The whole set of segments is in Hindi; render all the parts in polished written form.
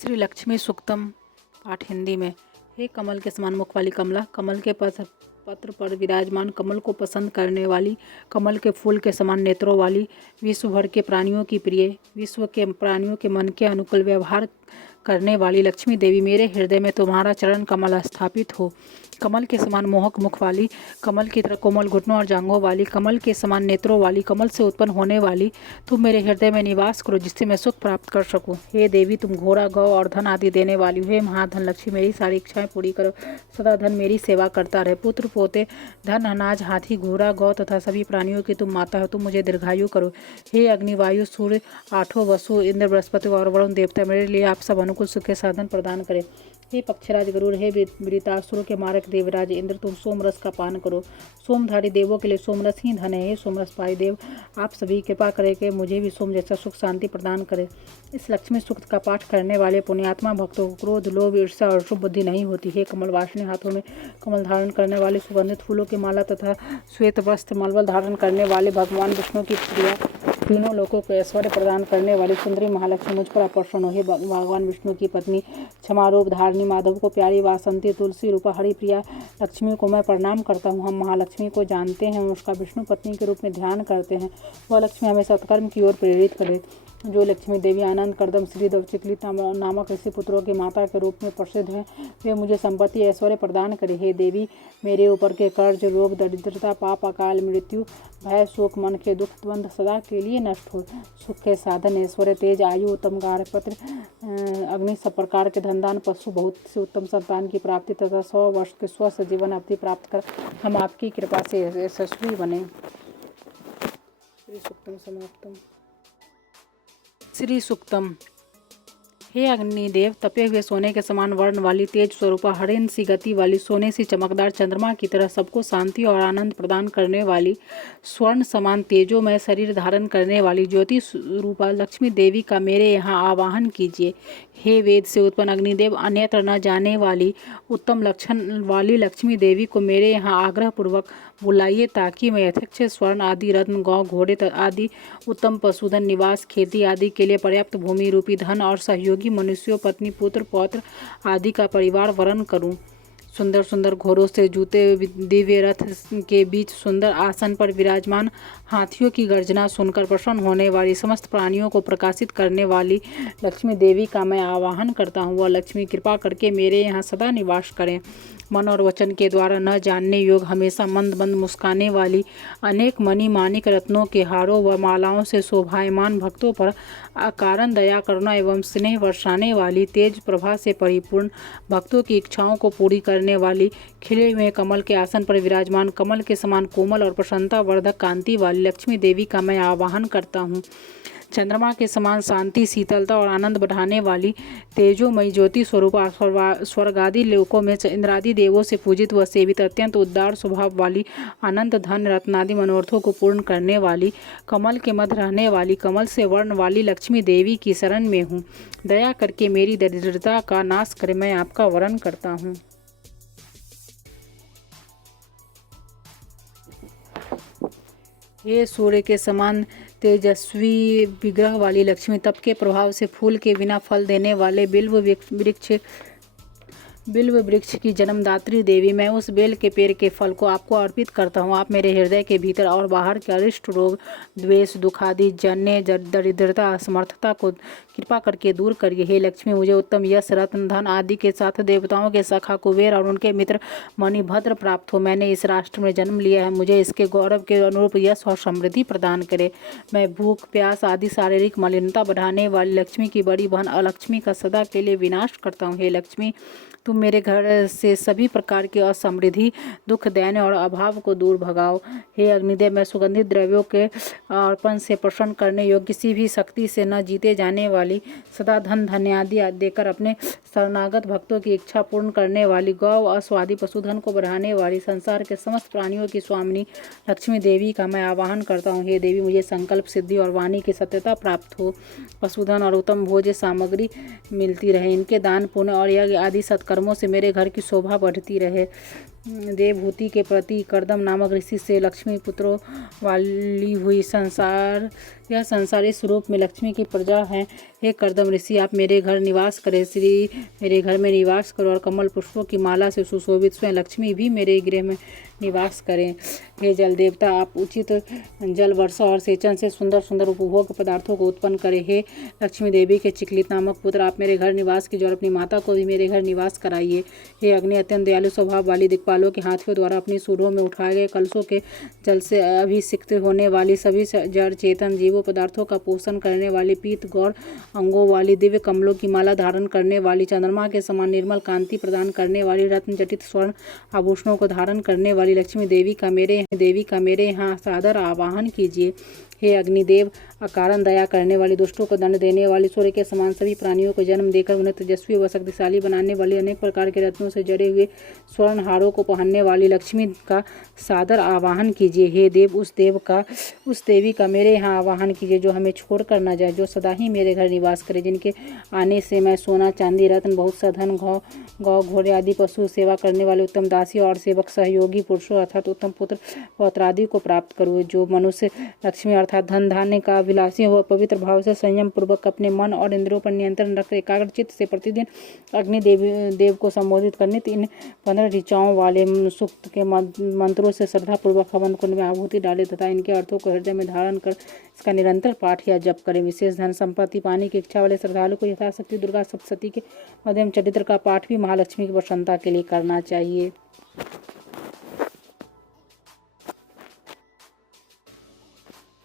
श्री लक्ष्मी सूक्तम पाठ हिंदी में। हे कमल के समान मुख वाली कमला, कमल के पत्र पर विराजमान, कमल को पसंद करने वाली, कमल के फूल के समान नेत्रों वाली, विश्व भर के प्राणियों की प्रिय, विश्व के प्राणियों के मन के अनुकूल व्यवहार करने वाली लक्ष्मी देवी, मेरे हृदय में तुम्हारा चरण कमल स्थापित हो। कमल के समान मोहक मुख वाली, कमल की तरह कोमल घुटनों और जांघों वाली, कमल के समान नेत्रों वाली, कमल से उत्पन्न होने वाली, तुम मेरे हृदय में निवास करो, जिससे मैं सुख प्राप्त कर सकूं। हे देवी, तुम घोड़ा, गौ और धन आदि देने वाली हो। हे महाधन लक्ष्मी, मेरी सारी इच्छाएं पूरी करो। सदा धन मेरी सेवा करता रहे। पुत्र पोते, धन, अनाज, हाथी, घोड़ा, गौ तथा सभी प्राणियों की तुम माता हो। तुम मुझे दीर्घायु करो। हे अग्नि, वायु, सूर्य, आठों वसु, इंद्र, बृहस्पति और वरुण देवता, मेरे लिए आप सब अनुकूल सुख के साधन प्रदान करें। हे पक्षराज गरुड़, हे वृतासुरों के मारक देवराज इंद्र, तुम सोमरस का पान करो। सोमधारी देवों के लिए सोमरस ही धन है। हे सोमरस पाई देव, आप सभी कृपा करें कि मुझे भी सोम जैसा सुख शांति प्रदान करें। इस लक्ष्मी सूक्त का पाठ करने वाले पुण्यात्मा भक्तों को क्रोध, लोभ, ईर्ष्या और शुभ बुद्धि नहीं होती। हे कमल वासिनी, हाथों में कमल धारण करने वाले, सुगंधित फूलों की माला तथा श्वेत वस्त्र मलमल धारण करने वाले, भगवान विष्णु की प्रिया, तीनों लोगों को ऐश्वर्य प्रदान करने वाली सुंदरी महालक्ष्मी, मुझ पर प्रसन्न हो। हे भगवान विष्णु की पत्नी, क्षमारूप धारिणी, माधव को प्यारी, वासंती, तुलसी रूपा, हरिप्रिया लक्ष्मी को मैं प्रणाम करता हूँ। हम महालक्ष्मी को जानते हैं, उसका विष्णु पत्नी के रूप में ध्यान करते हैं। वह लक्ष्मी हमें सत्कर्म की ओर प्रेरित करे। जो लक्ष्मी देवी आनंद करदम श्री दवचिकलित नामक ऋषि पुत्रों की माता के रूप में प्रसिद्ध हैं, वे मुझे संपत्ति ऐश्वर्य प्रदान करे। हे देवी, मेरे ऊपर के कर्ज, रोग, दरिद्रता, पाप, अकाल मृत्यु, भय, शोक, मन के दुख, द्वंद्व सदा के लिए नष्ट हो। सुख के साधन, ऐश्वर्य, तेज, आयु, उत्तम कार्यपत्र, अग्नि, सब प्रकार के धनदान, पशु, बहुत से उत्तम संतान की प्राप्ति तथा 100 वर्ष के स्वस्थ जीवन अवधि प्राप्त कर हम आपकी कृपा से यशस्वी बने। श्री सूक्तम समाप्तम। श्री सूक्तम। हे अग्निदेव, तपे हुए सोने के समान वर्ण वाली, तेज स्वरूपा, हरिण सी गति वाली, सोने सी चमकदार, चंद्रमा की तरह सबको शांति और आनंद प्रदान करने वाली, स्वर्ण समान तेजोमय शरीर धारण करने वाली, ज्योति रूपा लक्ष्मी देवी का मेरे यहाँ आवाहन कीजिए। हे वेद से उत्पन्न अग्निदेव, अन्यत्र न जाने वाली उत्तम लक्षण वाली लक्ष्मी देवी को मेरे यहाँ आग्रह पूर्वक बुलाइए, ताकि मैं यथेच्छ स्वर्ण आदि रत्न, गौ, घोड़े आदि उत्तम पशुधन, निवास, खेती आदि के लिए पर्याप्त भूमि रूपी धन और सहयोगी मनुष्यों, पत्नी, पुत्र, पौत्र आदि का परिवार वर्ण करूं। सुंदर सुंदर घोड़ों से जूते हुए दिव्य रथ के बीच सुंदर आसन पर विराजमान, हाथियों की गर्जना सुनकर प्रसन्न होने वाली, समस्त प्राणियों को प्रकाशित करने वाली लक्ष्मी देवी का मैं आवाहन करता हूँ। वह लक्ष्मी कृपा करके मेरे यहाँ सदा निवास करें। मन और वचन के द्वारा न जानने योग, हमेशा मंद मंद मुस्काने वाली, अनेक मणि माणिक रत्नों के हारों व मालाओं से शोभायमान, भक्तों पर अकारण दया करुणा एवं स्नेह वर्षाने वाली, तेज प्रभा से परिपूर्ण, भक्तों की इच्छाओं को पूरी करने वाली, खिले हुए कमल के आसन पर विराजमान, कमल के समान कोमल और प्रसन्नता वर्धक कांति वाली लक्ष्मी देवी का मैं आवाहन करता हूँ। चंद्रमा के समान शांति, शीतलता और आनंद बढ़ाने वाली, तेजोमयी, ज्योति स्वरूप, स्वर्गादि लोकों में इंद्रादि देवों से पूजित व सेवित, अत्यंत उदार स्वभाव वाली, अनंत धन रत्नादि मनोरथों को पूर्ण करने वाली, कमल के मध्य रहने वाली, कमल से वर्ण वाली लक्ष्मी देवी की शरण में हूँ। दया करके मेरी दरिद्रता का नाश करे, मैं आपका वरण करता हूँ। हे सूर्य के समान तेजस्वी विग्रह वाली लक्ष्मी, तप के प्रभाव से फूल के बिना फल देने वाले बिल्व वृक्ष की जन्मदात्री देवी, मैं उस बेल के पेड़ के फल को आपको अर्पित करता हूँ। आप मेरे हृदय के भीतर और बाहर के अरिष्ट रोग, द्वेष, दुख आदि, जन्य, दरिद्रता, असमर्थता को कृपा करके दूर करिए। हे लक्ष्मी, मुझे उत्तम यश, रत्न, धन आदि के साथ देवताओं के सखा कुबेर और उनके मित्र मणिभद्र प्राप्त हो। मैंने इस राष्ट्र में जन्म लिया है, मुझे इसके गौरव के अनुरूप यश और समृद्धि प्रदान करे। मैं भूख, प्यास आदि शारीरिक मलिनता बढ़ाने वाली लक्ष्मी की बड़ी बहन अलक्ष्मी का सदा के लिए विनाश करता हूँ। हे लक्ष्मी, तुम मेरे घर से सभी प्रकार की असमृद्धि, दुख, दैन्य और अभाव को दूर भगाओ। हे अग्निदेव, मैं सुगंधित द्रव्यों के अर्पण से प्रसन्न करने योग्य, किसी भी शक्ति से न जीते जाने वाली, सदा धन धान्य आदि देकर अपने शरणागत भक्तों की इच्छा पूर्ण करने वाली, गौ, अश्वादि पशुधन को बढ़ाने वाली, संसार के समस्त प्राणियों की स्वामिनी लक्ष्मी देवी का मैं आवाहन करता हूँ। हे देवी, मुझे संकल्प सिद्धि और वाणी की सत्यता प्राप्त हो, पशुधन और उत्तम भोज्य सामग्री मिलती रहे, इनके दान पुण्य और यज्ञ आदि सत्कर्मों से मेरे घर की शोभा बढ़ती रहे। देवहूति के प्रति कर्दम नामक ऋषि से लक्ष्मी पुत्रों वाली हुई। यह संसार इस रूप में लक्ष्मी की प्रजा है। हे कर्दम ऋषि, आप मेरे घर निवास करें। श्री मेरे घर में निवास करो और कमल पुष्पों की माला से सुशोभित स्वयं लक्ष्मी भी मेरे गृह में निवास करें। हे जल देवता, आप उचित जल वर्षा और सेचन से सुंदर सुंदर उपभोग पदार्थों को उत्पन्न करें। हे लक्ष्मी देवी के चिकलित नामक पुत्र, आप मेरे घर निवास कीजिए और अपनी माता को भी मेरे घर निवास कराइए। हे अग्नि, अत्यंत दयालु स्वभाव वाली दिक्पालों के हाथियों द्वारा अपनी सूढ़ों में उठाए गए कलशों के जल से अभिषिक्त होने वाली सभी जड़ चेतन जीवों पदार्थों का पोषण करने वाली पीत गौर अंगों वाली दिव्य कमलों की माला धारण करने वाली, चंद्रमा के समान निर्मल कांति प्रदान करने वाली, रत्न जटित स्वर्ण आभूषणों को धारण करने वाली लक्ष्मी देवी का मेरे यहाँ सादर आवाहन कीजिए। हे अग्निदेव, अकारण दया करने वाली, दुष्टों को दंड देने वाली, सूर्य के समान सभी प्राणियों को जन्म देकर उन्हें तेजस्वी व शक्तिशाली बनाने वाली, अनेक प्रकार के रत्नों से जड़े हुए स्वर्ण हारों को पहनने वाली लक्ष्मी का सादर आवाहन कीजिए। हे देव, उस देवी का मेरे यहाँ आवाहन कीजिए जो हमें छोड़कर न जाए, जो सदा ही मेरे घर निवास करे, जिनके आने से मैं सोना चांदी रत्न बहुत सा धन गौ घोड़े आदि पशु सेवा करने वाले उत्तम दासी और सेवक सहयोगी पुरुषों अर्थात उत्तम पुत्र पौत्र आदि को प्राप्त करूँ। जो मनुष्य लक्ष्मी अर्थात धन धान्य का अभिलाषी हो, पवित्र भाव से संयम पूर्वक अपने मन और इंद्रियों पर नियंत्रण रख एकाग्र चित्त से प्रतिदिन अग्नि देव को संबोधित करने इन 15 ऋचाओं वाले सूक्त के मंत्रों से श्रद्धा पूर्वक हवन कुंड में आहुति डाले तथा इनके अर्थों को हृदय में धारण कर इसका निरंतर पाठ या जप करें। विशेष धन संपत्ति पाने की इच्छा वाले श्रद्धालु को यथाशक्ति दुर्गा सप्तशती के मध्यम चरित्र का पाठ भी महालक्ष्मी की प्रसन्नता के लिए करना चाहिए।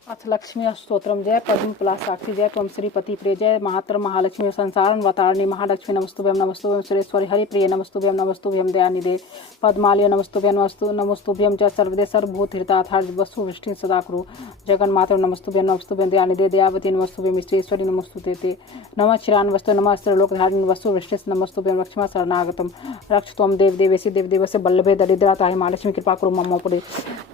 अथ लक्ष्मी स्तोत्रम। जय पद्म पलासाक्षी, जय त्वं श्रीपति प्रिय, जय महात्र महालक्ष्मी संसारन वतारिणी महालक्ष्मी नमस्तुभ्यं नमस्तुभ्यं सुरेश्वरी हरिप्रिय नमस्तुभ्यं नमस्तुभ्यं दयानिधे पद्मालय नमस्तुभ्यं नमस्तुभ्यं च सर्वदे सर्वभूतहितार्थार्थ वस्तु वृष्टि सदा कुरु जगन्मातरं नमस्तुभ्यं नमस्तुभ्यं दयानिधे दयावती नमस्तुभ्यं इष्टेश्वरी नमस्तुते नमः क्षीरान वस्तु नमः स्त्रलोकधारिणी वस्तु वृष्टि नमस्तुभ्यं रक्ष्मा शरणागतम रक्ष त्वं देवदेवेशी देवदेवस्य बल्लभे दरिद्राताहि महालक्ष्मी कृपा कुरु मम उपरि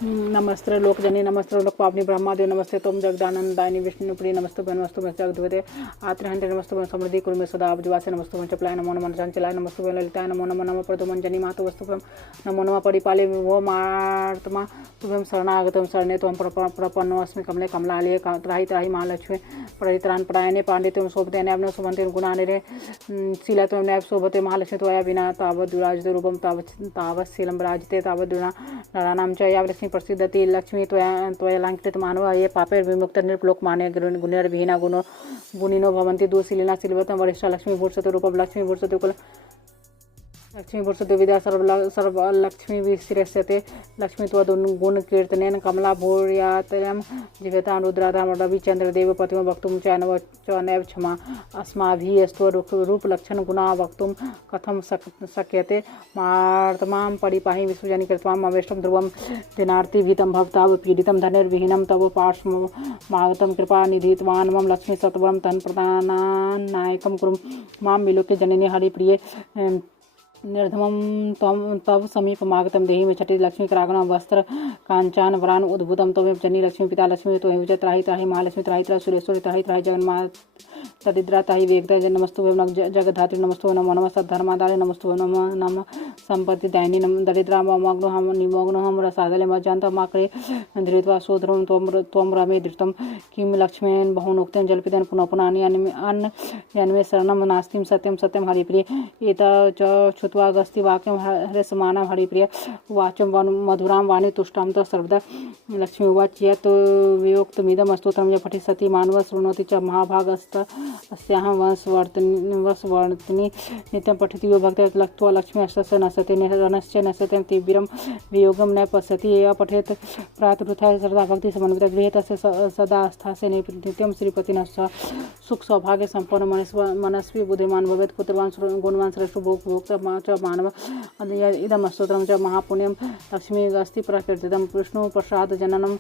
नमस्त्र लोकजनी नमस्त्र लोक पावनी ब्रह्मादेव नमस्ते तुम जगदानंदायिनी विष्णुप्रिय नमस्तुभ्यं नमस्तुभ्यं जगद्वते आत्रिहंते नमस्तुभ्यं समृद्धि कुरु मे सदा अब्जवासे नमस्तुभ्यं चपलाय नमो नमः चंचलाय नमस्तुभ्यं ललिताय नमो नमः नमः प्रदुमंजनी मातु वस्तुभ्यं नमो नमः परिपाले वो मार्तमा तुभ्यं शरणागतं शरणे त्वं प्रपन्नोऽस्मि कमले कमलालये त्राहि त्राहि महालक्ष्मी परित्राण परायणे पांडित्यं शोभते नैव न शोभन्ते गुणानिरे शीलत्वं नैव शोभते महालक्ष्मी त्वया विना तावद् विराजते रूपं तावत् शीलं विराजते तावद् नराणां च या लक्ष्मी प्रसिद्धति लक्ष्मी त्वयालङ्कृत मानवः ये पापैर् विमुक्त निर्लोक माने गुणैर्विहीना गुणिनो भवन्ति दुःशीलिना शीलवतं वरिष्ठा लक्ष्मी भूषते रूपं लक्ष्मी भूषते कुल लक्ष्मी भूषते विद्या सर्वलक्ष्मी विशिरस्यते लक्ष्मी त्वदुर्गुण कीर्तनेन कमला भूर्यातयं जीवतां रुद्राधां रविचन्द्रदेव पतिमो वक्तुं च नैव क्षमा अस्माभिस्तव रूपलक्षण गुणा वक्तुं कथं शक्यते मार्तमां परिपाहि विश्वजनि कृत्वा मवेष्टं ध्रुवं दिनार्तिभीतं भवताव पीडितं धनेर्विहीनं तव पार्श्वमागतं कृपानिधित्वान् मम लक्ष्मी सत्वरं धन प्रदानान्नायकं कुरु मां विलोके जननी हरिप्रिये निर्धमं तव समीपमागतं देहि मे छठि लक्ष्मी करागणं वस्त्र कांचान वरान उद्भूतं तव जनी लक्ष्मी पिता लक्ष्मी तो त्राहि त्राहि महालक्ष्मी त्राहि त्राहि सुरेश्वरी त्राहि त्राहि जगन्माता तदिद्रा ताहि वेगदा नमस्तुभ्यं जगद्धात्री नमस्तुभ्यं नमो नमः सद्धर्मादाय नमस्तुभ्यं नमः संपत्ति दायिनी दरिद्रा मग्नो हम निमग्नो हम रसादले मज्जान्त माक्रे धृत्वा सोध्रं त्वं रमे धृतं किं लक्ष्मेन बहुनोक्तेन जल्पितेन पुनः पुनः अन्य शरणं नास्तिं सत्यं सत्यं हरिप्रिय एता च छुत्वा गस्ति वाक्यं हरिसमानं हरिप्रिय वाचं मधुरां वाणी तुष्टां त सर्वदा लक्ष्मी उवाच यत् वियोक्तमिदं स्तोत्रं य पठिष्यति मानवः शृणोति च महाभागस्त अस्याहं वशवर्तिनी नित्यं पठति यो भक्तः लक्त्वा लक्ष्मी अष्टस्य नश्यते रणश्च नश्यते तीव्रं वियोगं न पश्यति य पठेत् प्रातरुत्थाय श्रद्धा भक्ति समन्विता गृहे तस्य सदा स्थास्य नित्यं श्रीपतिनः सुख सौभाग्य संपन्न मनस्वी बुद्धिमान भवेत् पुत्रवान गुणवान श्रेष्ठ भोक्ता च मानव इदं स्तोत्रं च महापुण्यं लक्ष्मी अस्ति प्रकीर्तितं विष्णु प्रसाद जननं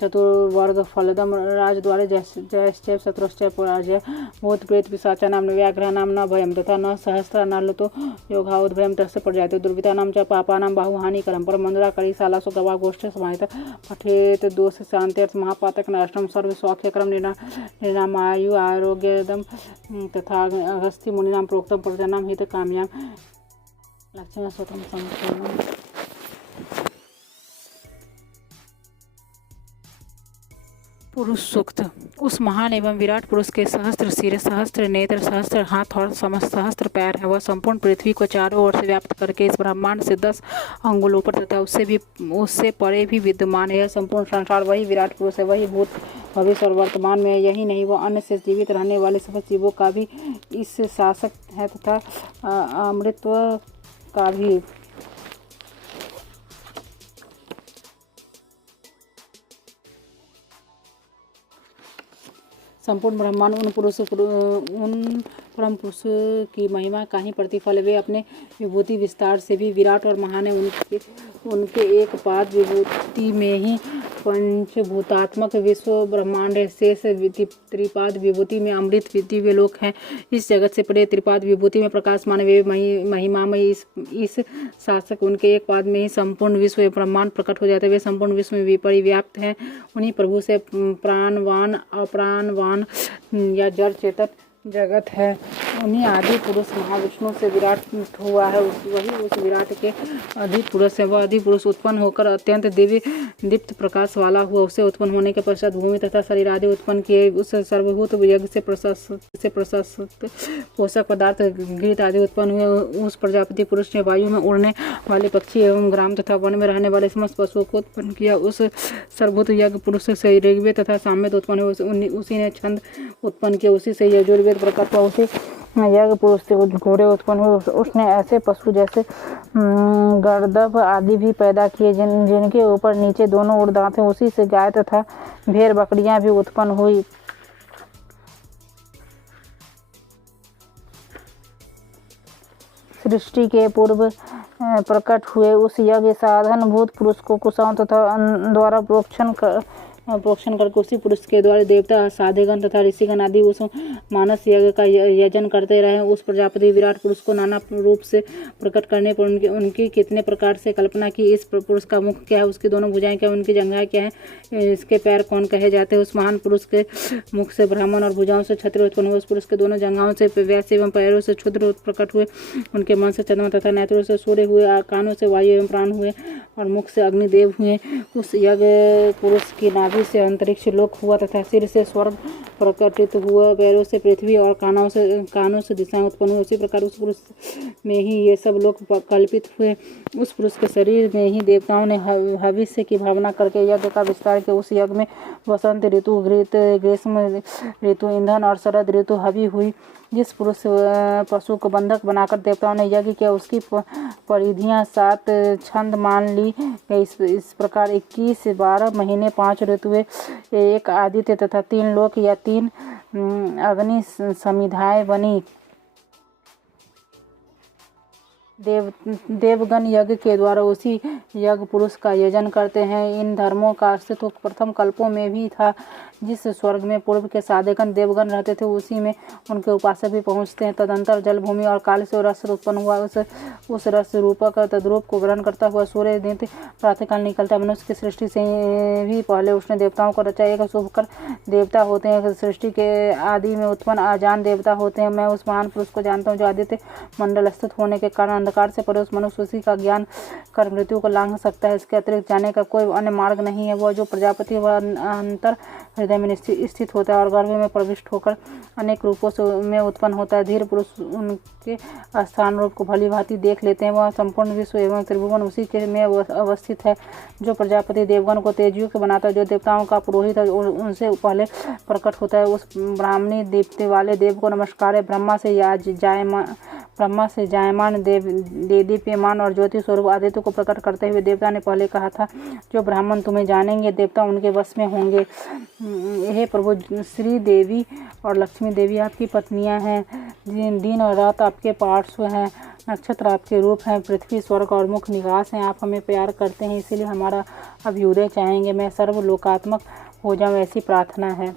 चतुर्वर्गफलदं राजद्वारे जयश्चैव शत्रुश्च पराजय भूत प्रेत पिशाचानां व्याघ्राणां न भयं तथा न सहस्रा न लुतो योगावद्भयं तस्य प्रजायते दुर्वितानां च पापानां बाहुहानिकरं परमन्द्राकरी शालासु गवा गोष्ठ समाहित पठेत दोष शान्त्यर्थ महापातक नष्टं सर्वसौख्यकरं निर्नामायु आरोग्यदं तथा अगस्त्य मुनिनां प्रोक्तं प्रजानां हितकाम्यां लक्ष्मी स्तोत्रं संपूर्णम्। पुरुष सूक्त। उस महान एवं विराट पुरुष के सहस्त्र सिर, सहस्त्र नेत्र, सहस्त्र हाथ और सहस्त्र पैर है। वह संपूर्ण पृथ्वी को चारों ओर से व्याप्त करके इस ब्रह्मांड से 10 अंगुल ऊपर तथा उससे परे भी विद्यमान है। यह संपूर्ण संसार वही विराट पुरुष है। वही भूत भविष्य और वर्तमान में है। यही नहीं, वह अन्य से जीवित रहने वाले समस्त जीवों का भी इस शासक है तथा अमृतत्व का भी। संपूर्ण ब्रह्मांड उन परम पुरुष की महिमा का ही प्रतिफल है। वे अपने विभूति विस्तार से भी विराट और महान है। उनके एक पाद विभूति में ही पंचभूतात्मक विश्व ब्रह्मांड है। शेष त्रिपाद विभूति में अमृत दिव्य लोक हैं। इस जगत से परे त्रिपाद विभूति में प्रकाशमान वे महिमामय इस शासक उनके एक पाद में ही संपूर्ण विश्व ब्रह्मांड प्रकट हो जाते हैं। वे संपूर्ण विश्व में परिव्याप्त हैं। उन्हीं प्रभु से प्राणवान अप्राणवान या जड़ चेतन जगत है। उन्हीं आदि पुरुष महाविष्णु से विराट हुआ है। वही उस विराट के आदि पुरुष है। वह आदि पुरुष उत्पन्न होकर अत्यंत दिव्य दीप्त प्रकाश वाला हुआ। उसे उत्पन्न होने के पश्चात भूमि तथा शरीर आदि उत्पन्न किए। उस सर्वभूत यज्ञ से प्रशस्त पोषक पदार्थ गीत आदि उत्पन्न हुए। उस प्रजापति पुरुष ने वायु में उड़ने वाले पक्षी एवं ग्राम तथा वन में रहने वाले समस्त पशुओं को उत्पन्न किया। उस सर्वभूत यज्ञ पुरुष से ऋग्वेद तथा सामवेद उत्पन्न हुए। उसी ने छंद उत्पन्न किया। उसी से यजुर्वेद प्रकट हुआ। उसी यज्ञ पुरुष से घोड़े उत्पन्न हुए। उसने ऐसे पशु जैसे गर्दभ आदि भी पैदा किए जिनके ऊपर नीचे दोनों ओर दांत हैं। उसी से गाय तथा भेड़ बकरियां भी उत्पन्न हुई। सृष्टि के पूर्व प्रकट हुए उस यज्ञ साधन भूत पुरुष को कुशाओं तथा द्वारा प्रोक्षण करके उसी पुरुष के द्वारा देवता साधेगण तथा ऋषिगण आदि उस मानस यज्ञ का यजन करते रहे। उस प्रजापति विराट पुरुष को नाना रूप से प्रकट करने पर उनकी कितने प्रकार से कल्पना की। इस पुरुष का मुख क्या है, उसकी दोनों भुजाएं क्या है, उनकी जंघाएं क्या है, इसके पैर कौन कहे जाते हैं। उस महान पुरुष के मुख से ब्राह्मण और भुजाओं से क्षत्रिय उत्पन्न हुए। उस पुरुष के दोनों जंघाओं से वैश्य एवं पैरों से क्षुद्र प्रकट हुए। उनके मन से चंद्रमा तथा नेत्रों से सूर्य हुए। कानों से वायु एवं प्राण हुए और मुख से अग्निदेव हुए। उस यज्ञ पुरुष की नाभि से अंतरिक्ष लोक हुआ तथा सिर से स्वर्ग प्रकटित हुआ। पैरों से पृथ्वी और कानों से दिशाएं उत्पन्न हुई। उसी प्रकार उस पुरुष में ही ये सब लोक कल्पित हुए। उस पुरुष के शरीर में ही देवताओं ने भविष्य की भावना करके यज्ञ का विस्तार किया। उस यज्ञ में वसंत ऋतु, ग्रीष्म ऋतु, ईंधन और शरद ऋतु हवि हुई। जिस पुरुष पशु को बंधक बनाकर देवताओं ने यज्ञ किया उसकी परिधियां 7 छंद मान ली गई। इस प्रकार 21 12 महीने 5 ऋतुएं, 1 आदित्य तथा 3 लोक या 3 अग्नि समिधाएं बनी। देवगण यज्ञ के द्वारा उसी यज्ञ पुरुष का यजन करते हैं। इन धर्मों का अस्तित्व प्रथम कल्पों में भी था। जिस स्वर्ग में पूर्व के साधेगण देवगण रहते थे उसी में उनके उपासक भी पहुंचते हैं। तदंतर जल, भूमि और काल से रस उत्पन्न हुआ। उस रस रूपक तद्रूप को ग्रहण करता हुआ सूर्य नित्य प्रातःकाल निकलता है। मनुष्य की सृष्टि से भी पहले उसने देवताओं को रचा। एक शुभकर देवता होते हैं। सृष्टि के आदि में उत्पन्न अजान देवता होते हैं। मैं उस महान पुरुष को जानता हूँ जो आदित्य मंडल स्थित होने के कारण अंधकार से परे उस मनुष्य उसी का ज्ञान कर मृत्यु को लांघ सकता है। इसके अतिरिक्त जाने का कोई अन्य मार्ग नहीं है। वह जो प्रजापति वह अंतर हृदय में स्थित होता है और गर्भ में प्रविष्ट होकर अनेक रूपों में उत्पन्न होता है। धीर पुरुष उनके स्थान रूप को भली भांति देख लेते हैं। वह संपूर्ण विश्व एवं त्रिभुवन उसी के में अवस्थित है। जो प्रजापति देवगण को तेजयुक्त बनाता है, जो देवताओं का पुरोहित है, उनसे पहले प्रकट होता है। उस ब्राह्मणी दीप्ति वाले देव को नमस्कार है। ब्रह्मा से जायमान देदीप्यमान और ज्योति स्वरूप आदित्य को प्रकट करते हुए देवता ने पहले कहा था, जो ब्राह्मण तुम्हें जानेंगे देवता उनके वश में होंगे। हे प्रभु, श्री देवी और लक्ष्मी देवी आपकी पत्नियां हैं। दिन और रात आपके पार्श्व हैं। नक्षत्र आपके रूप हैं। पृथ्वी, स्वर्ग और मुख निवास हैं। आप हमें प्यार करते हैं, इसीलिए हमारा अभ्युदय चाहेंगे। मैं सर्वलोकात्मक हो जाऊं, ऐसी प्रार्थना है।